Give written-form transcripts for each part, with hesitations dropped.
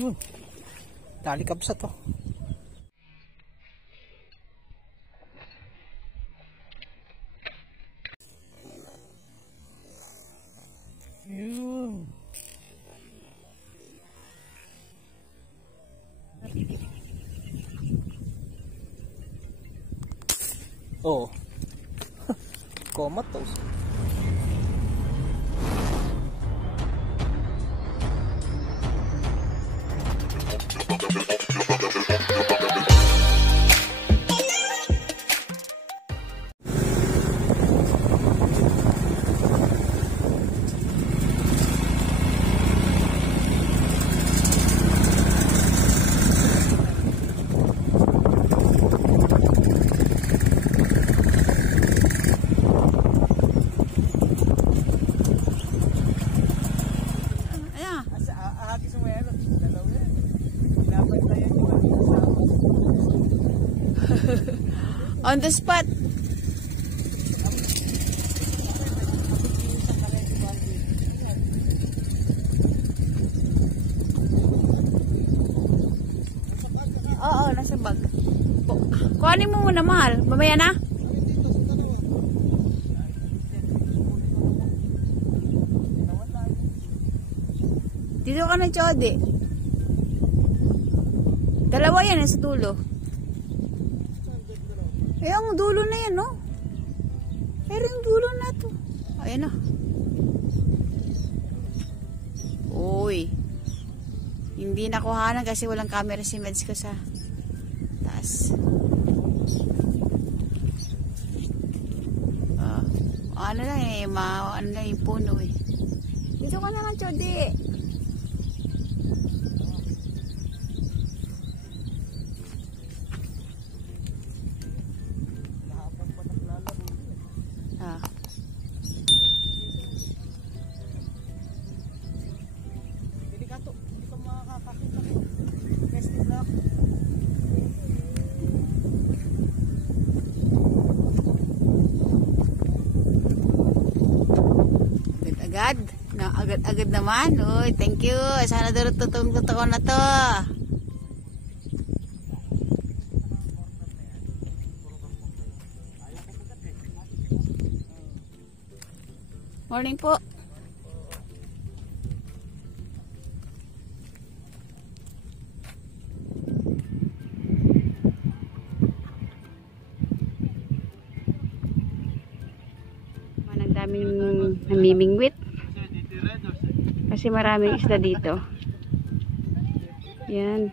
Yun. Dali kabsat to. Yun. Oh. Comatose. On the spot. Oo, nasa bag. Kuhanin mo muna, mahal. Mamaya na. Dito ka na, Chode. Dalawa yan sa dulo. Eh, ang dulo na yan, no? Pero yung dulo na to. Ayan na. Uy. Hindi nakuhanan kasi walang camera si Meds ko sa taas. Ano lang eh, ano lang yung puno eh. Dito ka naman, Chode. Agad naman. Uy, thank you. Sana tutong ko na to. Morning po. Ang daming namimingwit. Kasi maraming isda dito. Yan.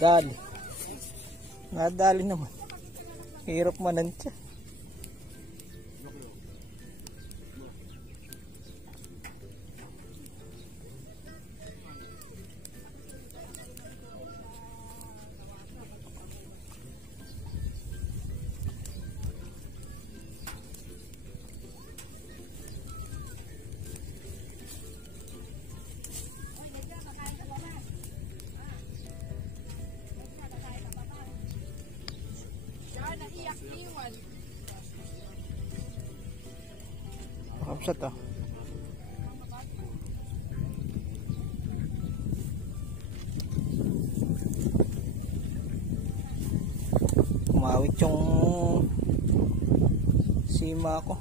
Dali. Nadali naman. Hirap manantya. Kapsat to. Umawit yung sima ko.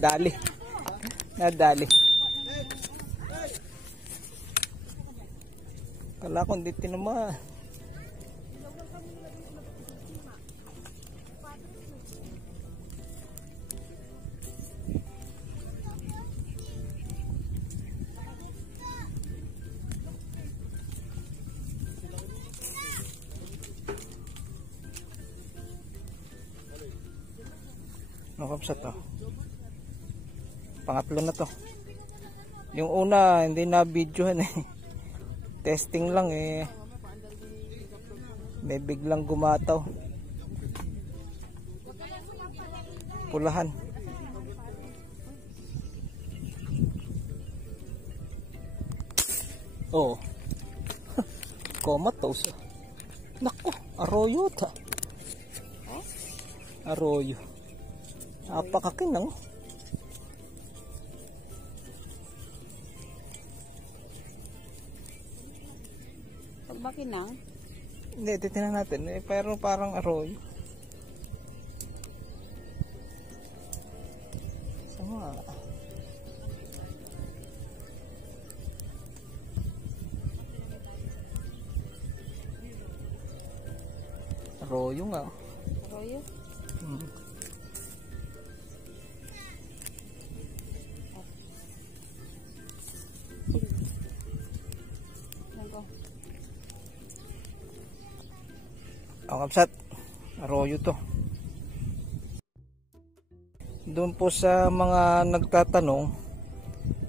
Dali. Nadali. Kala ko hindi tinama. Nakapsa to. Pangatlo na to. Yung una hindi na videohan eh. Testing lang eh. May biglang gumataw. Pulahan. Oh. Comatose. Nako, arroyo ta. Arroyo. Napakakinang. Pagbakinang? Hindi, titignan natin. Eh, pero parang arroyo. Sama. Arroyo nga. Arroyo? Hmm. Ang kapsat, arroyo to. Doon po sa mga nagtatanong,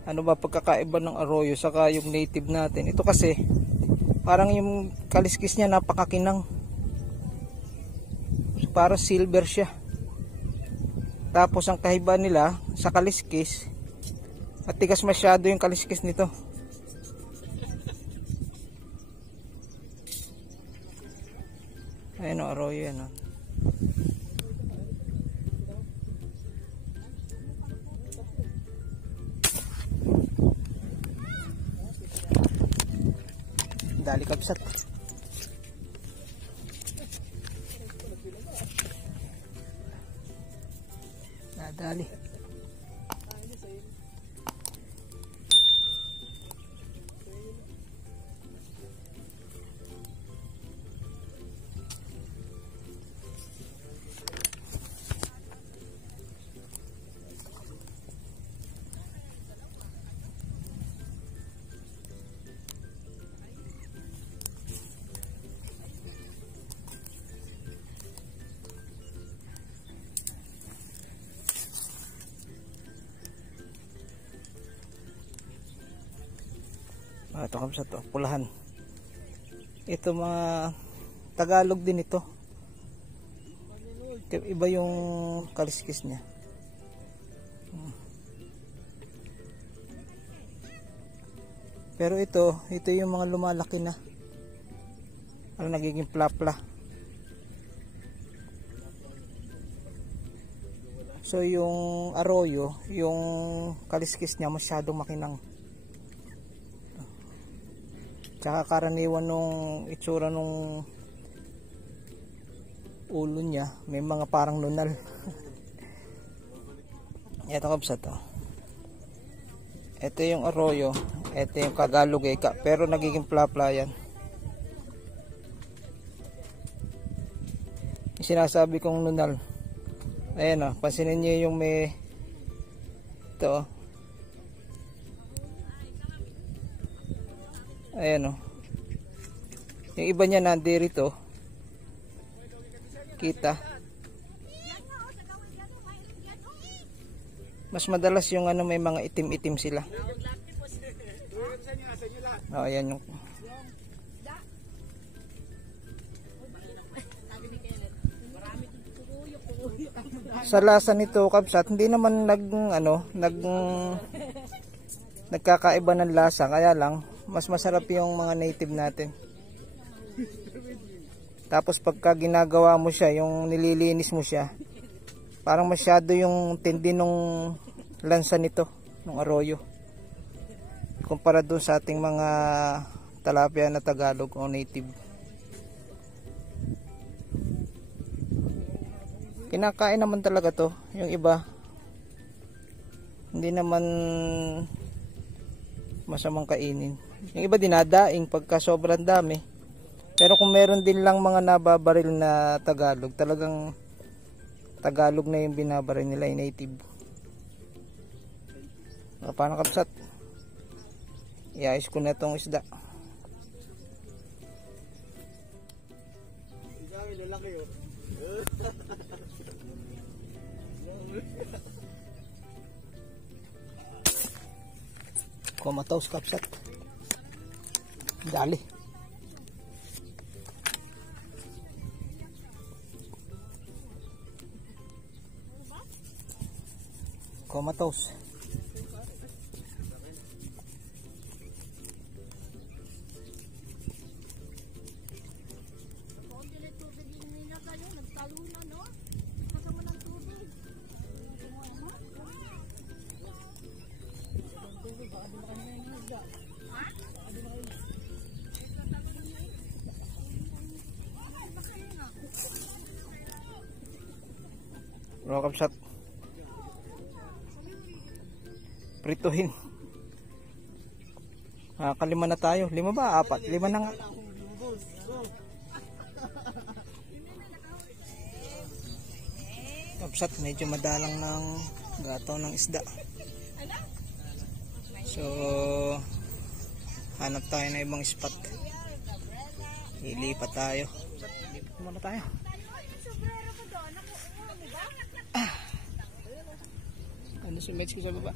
ano ba pagkakaiba ng arroyo saka yung native natin. Ito kasi, parang yung kaliskis niya napakakinang. Para silver siya. Tapos ang kahiba nila sa kaliskis, matigas masyado yung kaliskis nito. Ayan o, arroyo yan o. Dali kapsat. Nadali. Ito kapsat to, pulahan. Ito mga Tagalog din ito. Iba yung kaliskis niya. Pero ito yung mga lumalaki na. Ano nagiging plapla. So yung arroyo, yung kaliskis niya masyadong makinang. Tsaka karaniwan nung itsura nung ulo niya, may mga parang lunal. Ito kapsat to. Ito yung arroyo, ito yung Tagalog pero nagiging plapla yan. Yung sinasabi kong lunal. Ayan o, pansinin nyo yung may ito o. Ayan o. Yung iba niya nandirito. Kita. Mas madalas yung ano, may mga itim-itim sila. Oh, ayan yung. Sa lasa nito kapsat, hindi naman nagkakaiba ng lasa, kaya lang mas masarap yung mga native natin. Tapos pagka ginagawa mo siya, yung nililinis mo siya, parang masyado yung tindi nung lansa nito, ng arroyo. Kumpara doon sa ating mga tilapia na Tagalog o native. Kinakain naman talaga to, yung iba. Hindi naman masamang kainin. Yung iba dinadaing pagka sobrang dami. Pero kung meron din lang mga nababaril na Tagalog, talagang Tagalog na yung binabaril nila, yung native. Paano kapsat? Iayos ko na itong isda. Comatose kapsat. Dali. Comatose. Mga kapsat, prituhin. Kalima na tayo. 5 ba? 4? 5 na nga. Kapsat, medyo madalang ng gataw ng isda. So hanap tayo na ibang spot. Ilipat tayo. Lipat muna tayo. Ano si Meds ko sa baba?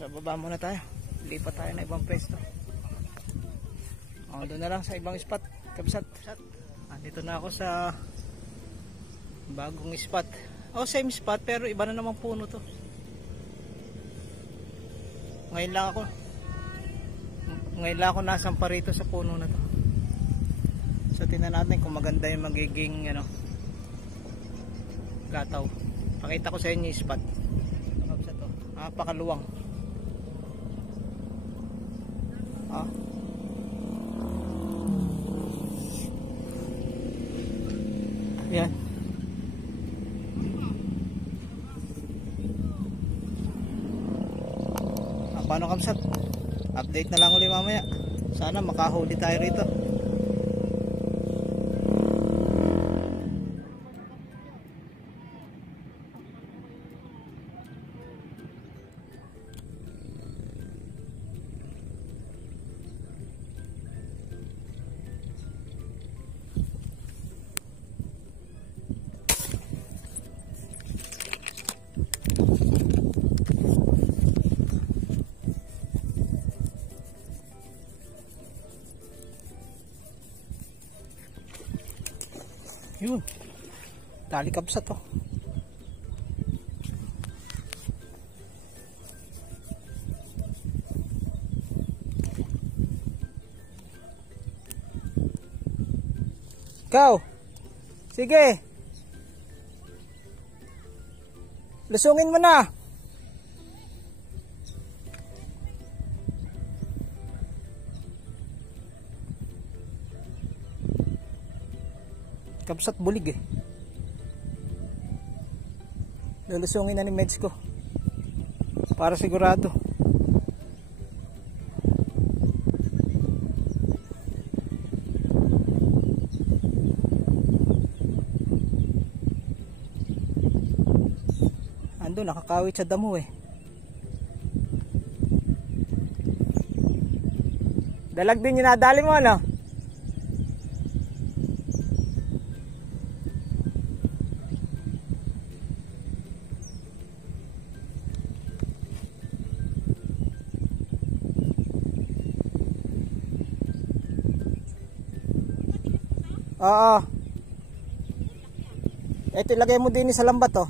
Sa baba muna tayo. Lipat tayo na ibang pwesto. Doon na lang sa ibang spot. Kapsat. Dito na ako sa bagong spot. Same spot pero iba na namang puno to. Ngayon lang ako nasampa rito sa puno na to. So tingnan natin kung maganda yung magiging gataw. Pakita ko sa inyo yung spot. Napakaluwang. Ayan. Paano kamsat? Update na lang ulit mamaya. Sana makahuli tayo rito. Yun, tali kapsat to. Ikaw, sige, lusungin mo na. Kapsat bulig eh. Lulusungin na ni Meds ko para sigurado. Ando nakakawit sa damo eh. Dalag din yung nadali mo ano? Oo. Ito ilagay mo din sa lambat oh.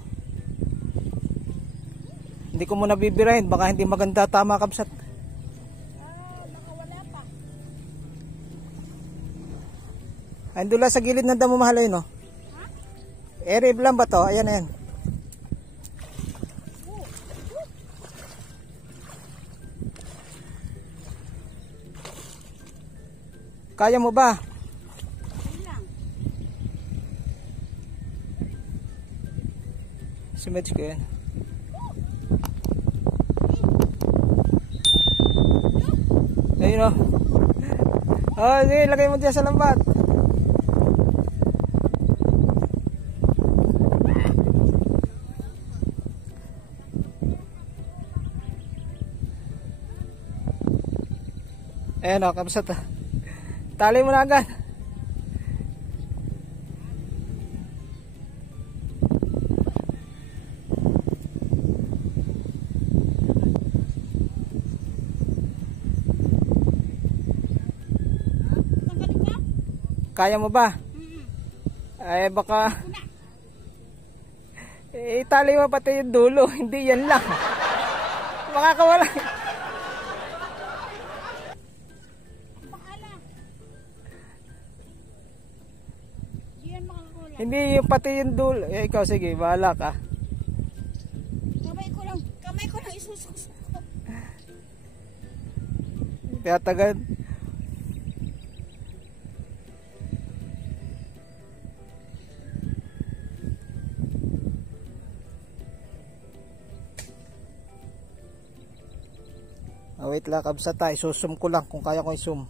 Hindi ko muna bibirahin, baka hindi maganda tama kapsat. Nakawala pa. Andula sa gilid ng damo mahal yun oh. Ere lambat oh, ayan ayan. Kaya mo ba? Si Meds ko yan. Ayun o. Sige, lagay mo dyan sa lambat. Ayan o, kapsat. Tali mo na agad. Kaya mo ba? Ay baka itali mo pati yung dulo. Hindi yan lang. Makakawala. Hindi yung pati yung dulo. Ikaw sige, bahala ka. Kamay ko lang isusuksok. Kaya tagad. Wait lang, kabsa tayo. Isusum ko lang kung kaya ko i-zoom.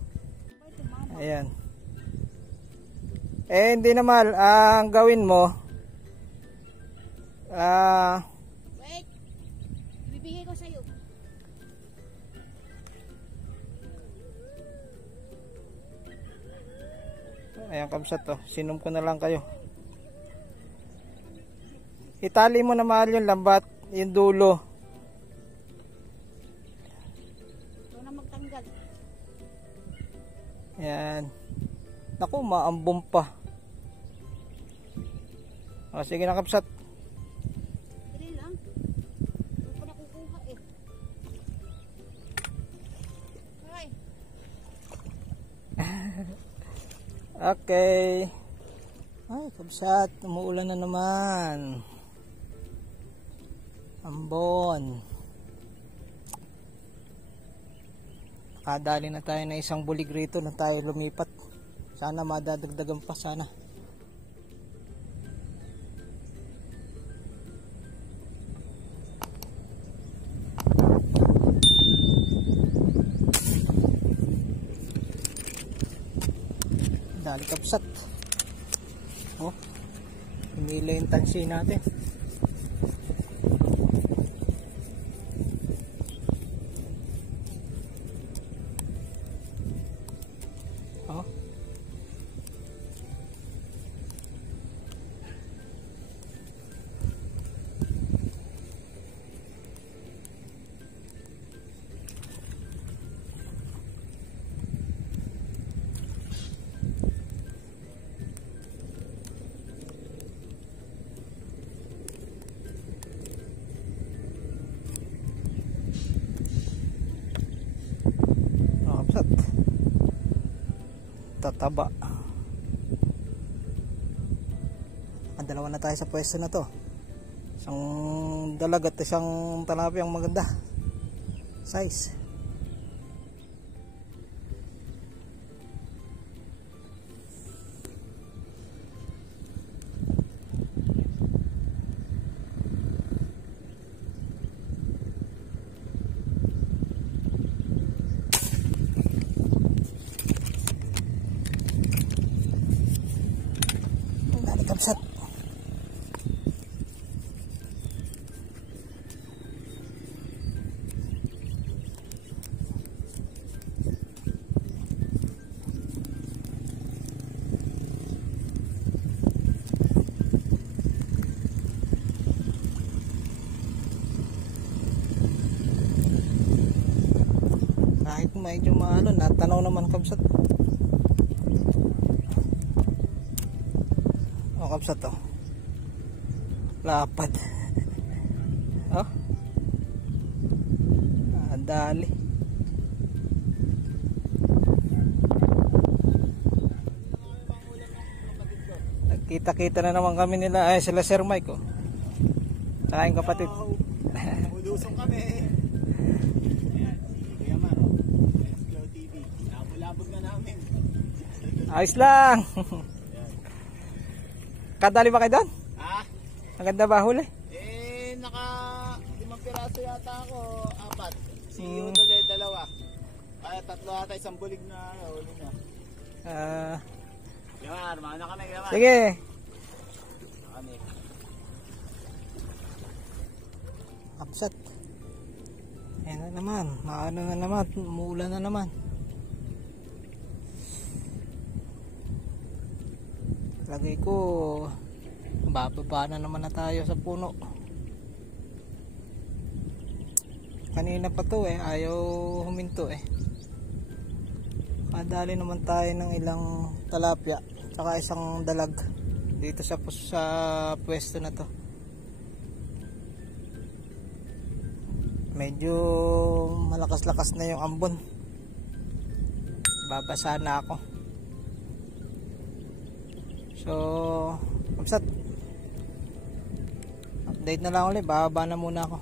Ayan. Hindi naman. Ang gawin mo, Wait. Ibibigay ko sa'yo. ayan kabsa to. Sinum ko na lang kayo. Itali mo na mahal yung lambat, yung dulo. Yan. Naku, maambom pa. O, sige na kapsat. Dali lang. Hindi ko nakukuha eh. Okay. Okay. Ay, kapsat. Umuulan na naman. Ambon. Kadali na tayo na isang bulig rito na tayo lumipat. Sana madadagdagan pa sana. Dali kapsat. Oh. Humila yung tansi natin. Oh. Kapsat. Tataba. Ang dalawa na tayo sa pwesto na to. Isang dalag at isang talapiyang maganda size. Kapsat. Kahit medyo maano, natanaw naman kapsat. Kapsat to. Lapad. Oh. Dali. Nagkita-kita na naman kami nila. Ay, sila Sir Mike. Oh. Saka yung kapatid. Ulusong kami. Ayan. Kuya Maro. Flow TV. Nakabulabog na namin. Ayos lang. Kadali ba kayo doon? Ha? Ang ganda ba huli? Naka 5 piraso yata ako. 4. Si ulit 2. Ay, 3 ata. Isang bulig na huli na. Yaman, mana ka na yaman. Sige. Kami. Kapsat. Ayan na naman. Maano na naman. Umuulan na naman. Lagay ko bababa na naman na tayo sa puno. Kanina pa to ayaw huminto Kadali naman tayo ng ilang talapya. tsaka isang dalag dito sa pwesto na to. Medyo malakas-lakas na yung ambon, babasa na ako. So kapsat, update na lang ulit, bababa na muna ako.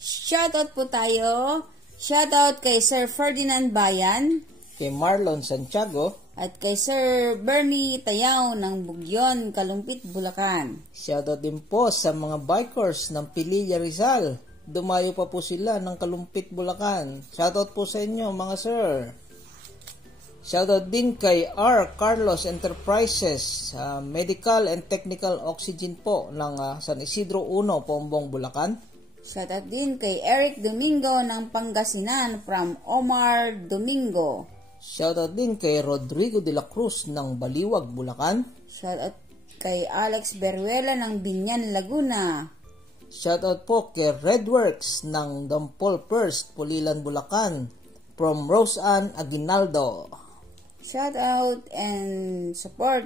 Shoutout po tayo. Shoutout kay Sir Ferdinand Bayan, Kay Marlon Santiago, at kay Sir Bernie Tayaw ng Bugyon, Kalumpit, Bulacan. shoutout din po sa mga bikers ng Pililla, Rizal. Dumayo pa po sila ng Kalumpit, Bulacan. Shoutout po sa inyo mga sir. Shoutout din kay R. Carlos Enterprises, Medical and Technical Oxygen po ng San Isidro 1, Pombong, Bulacan. Shoutout din kay Eric Domingo ng Pangasinan from Omar Domingo. Shoutout din kay Rodrigo de la Cruz ng Baliwag, Bulacan. Shoutout kay Alex Beruela ng Binyan, Laguna. Shoutout po kay Redworks ng Dampol First, Pulilan, Bulacan, from Roseanne Aguinaldo. Shoutout and support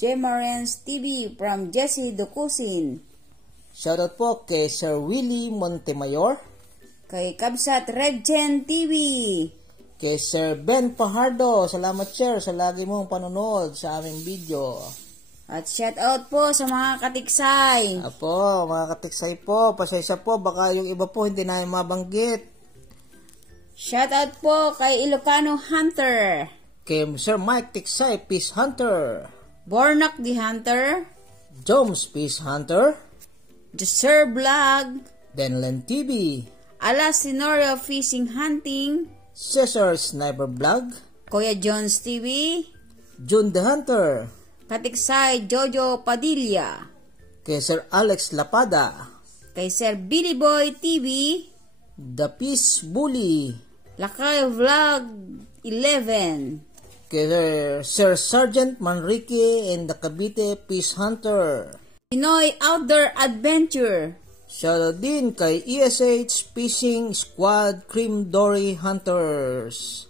Jemarens TV from Jesse Ducusin. Shoutout po kay Sir Willie Montemayor, Kay Kabsat Redgen TV. kay Sir Ben Pajardo. Salamat sir sa lagi mong panonood sa aming video. At shoutout po sa mga katiksay. Apo, mga katiksay po, pasensya po, baka yung iba po hindi na mabanggit. Shoutout po kay Ilocano Hunter. Kay Sir Mike Tiksay, Peace Hunter. Bornak the Hunter. Jones, Peace Hunter. Sir Vlog. Denlen TV. Ala Sinorio Fishing Hunting. Cesar Sniper Vlog. Kuya Jones TV. June the Hunter. Katiksay Jojo Padilla. Kay Sir Alex Lapada. Kay Sir Billy Boy TV. The Peace Bully. Lakay Vlog 11. Kay Sir Sergeant Manrique and the Cavite Peace Hunter. Pinoy Outdoor Adventure. Shoutout din kay ESH Fishing Squad Cream Dory Hunters.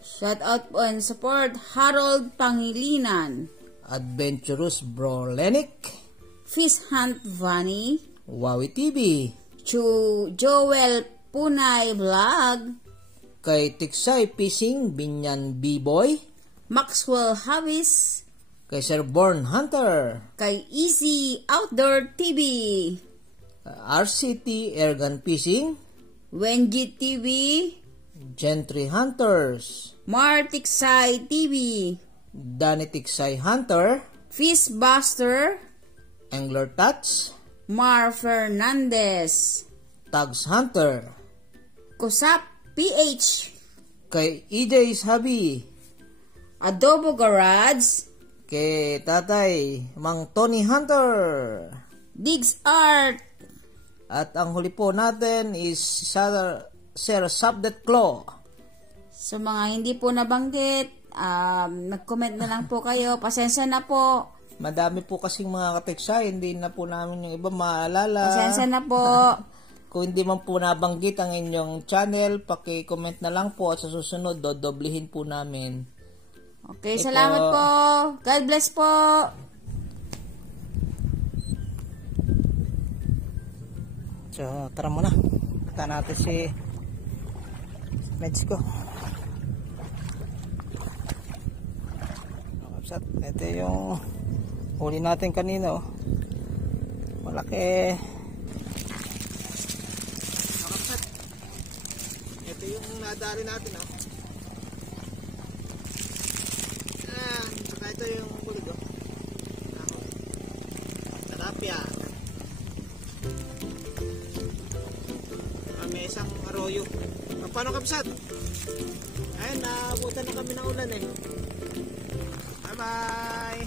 Shoutout po and support Harold Pangilinan. Adventurous Bro Lenick. Fish Hunt Vanny. Wawi TV. Joel Punay Vlog. Kay Tiksay Fishing Binyan B-Boy. Maxwell Havis. Kay Sir Born Hunter. Kay Easy Outdoor TV. RCT Airgun Fishing. Wenji TV. Gentry Hunters. Martiksay TV. Danny Tiksay Hunter. Fishbuster. Angler Touch. Mar Fernandez. Tags Hunter. Kusap PH. Kay EJ's Hobby. Adobo Garage. Kay Tatay Mang Tony Hunter. Digs Art. At ang huli po natin is Sir Subdet Claw. Sa mga hindi po nabanggit, nag-comment na lang po kayo. Pasensya na po. Madami po kasing mga katiksay, hindi na po namin yung iba maalala. Pasensya na po. Kung hindi man po nabanggit ang inyong channel, paki-comment na lang po at sa susunod, dodoblihin po namin. Okay, salamat po. God bless po. So, tara muna. Punta natin si Meds ko. Ito yung huli natin kanina. Malaki. Ito yung nadali natin. Saka ito yung bulig. Tilapia. May isang arroyo. Paano kapsat? Ayun, naabutan na kami ng ulan eh. Bye bye.